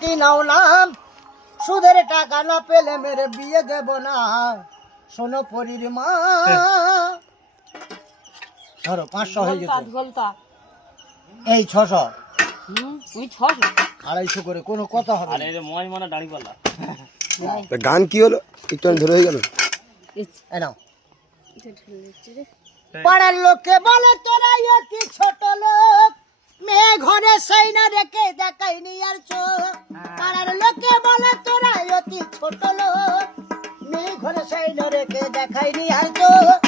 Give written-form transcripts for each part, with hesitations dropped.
কথাটি নাও না, সুদের টাকা না পেলে মেরে বিয়ে দেব না। শোনো পরীর মা। ধরো 500 হয়ে গেছে, এই 600, 250 করে কোনো কথা হবে না। গান কি হলো একটু ধরে হয়ে গেল। এই নাও। পাড়ার লোকে বলে তোরা অতি ছোট লোক, মেয়ে ঘরে সেই না রেখে দেখাইনি আর চোখ। পাড়ার লোকে বলে তোরা অতি ছোট লোক, মেয়ে ঘরে সেই না রেখে দেখাইনি আর চোখ।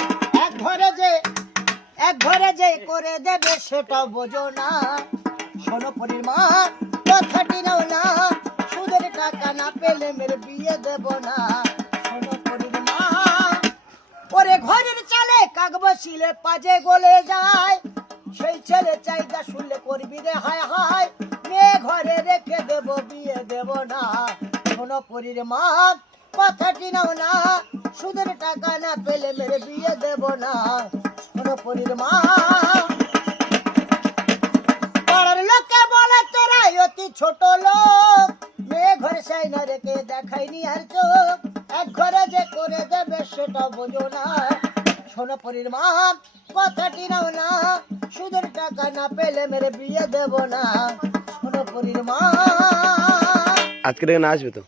এক ঘরে যে করে দেবে সেটা বোঝো না। শোনো পরীর মা, কথাটি নাও না, সুদের টাকা না পেলে মেরে বিয়ে দেব না। শোনো পরীর মা। ওরে ঘরের চালে কাক বসিলে পাজে গলে যায়, সেই ছেলে চাইদা শুনলে করবি রে হায় হায়। মেয়ে ঘরে রেখে দেব বিয়ে দেব না। শোনো পরীর মা, কথাটি নাও না, সুদের টাকা না পেলে মেরে বিয়ে দেব না। শোনো পরীর মা। পাড়ার লোকে বলে তোরা অতি ছোট লোক, মেয়ে ঘরে সেই না রেখে দেখাইনি আর চোখ। এক ঘরে যে করে দেবে সেটা বোঝো না। শোনো পরীর মা, কথাটি নাও না, সুদের টাকা না পেলে মেরে বিয়ে দেব না। শোনো পরীর মা। আজকে থেকে না আসবে তো।